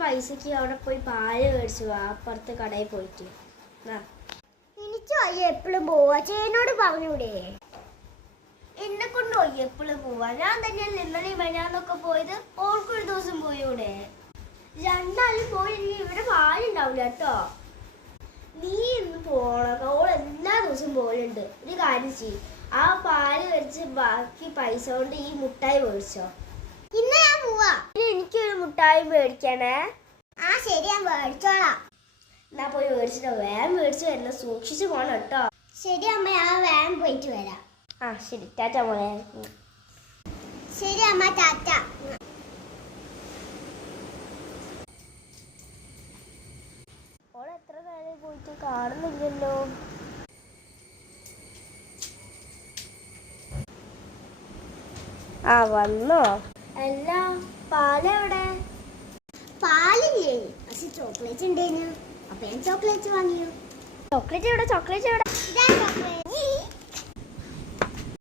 പൈസക്ക് അവിടെ പോയി പാല് മേടിച്ചു അപ്പുറത്ത് കടയിൽ പോയിട്ട്. എനിക്ക് എപ്പോഴും പോവാ, ചേനോട് പറഞ്ഞൂടെ? എന്നെ കൊണ്ടോ എപ്പോഴും പോവാ? ഞാൻ തന്നെയല്ലേ ഇന്നലെ വരാന്നൊക്കെ പോയത്. ഓൾക്കൊരു ദിവസം പോയൂടെ? രണ്ടാളും പോയി ഇവിടെ പാലുണ്ടാവില്ല കേട്ടോ. നീ ഇന്ന് പോണം. ഓൾ എല്ലാ ദിവസവും പോലുണ്ട്. ഒരു കാര്യം ചെയ്യും, ആ പാല് മേടിച്ച് ബാക്കി പൈസ കൊണ്ട് ഈ മുട്ടായി മേടിച്ചോ. ഇന്ന് ഞാൻ പോവാ. എനിക്കൊരു മുട്ടായി മേടിക്കണേ. ആ ശരി, ഞാൻ മേടിച്ചോളാം. എന്നാ പോയി മേടിച്ചിട്ടോ. വേഗം മേടിച്ച് വരണം, സൂക്ഷിച്ചു പോണം കേട്ടോ. ശരി അമ്മ, ഞാൻ വേഗം പോയിട്ട് വരാം. ആ ശരി, ടാറ്റ മോളെ. ശരി അമ്മ, ടാറ്റ. ഓൾ എത്ര നേരം പോയിട്ട് കാണുന്നില്ലല്ലോ. ആ വന്നോ? അല്ല, പാലെവിടെ? പാലില്ലേ, പക്ഷെ ചോക്ലേറ്റ് ഉണ്ടേനു. അപ്പൊ ഞാൻ ചോക്ലേറ്റ് വാങ്ങിയോ. ചോക്ലേറ്റ് എവിടെ? ചോക്ലേറ്റ് എവിടെ? ഇതാ ചോക്ലേറ്റ്.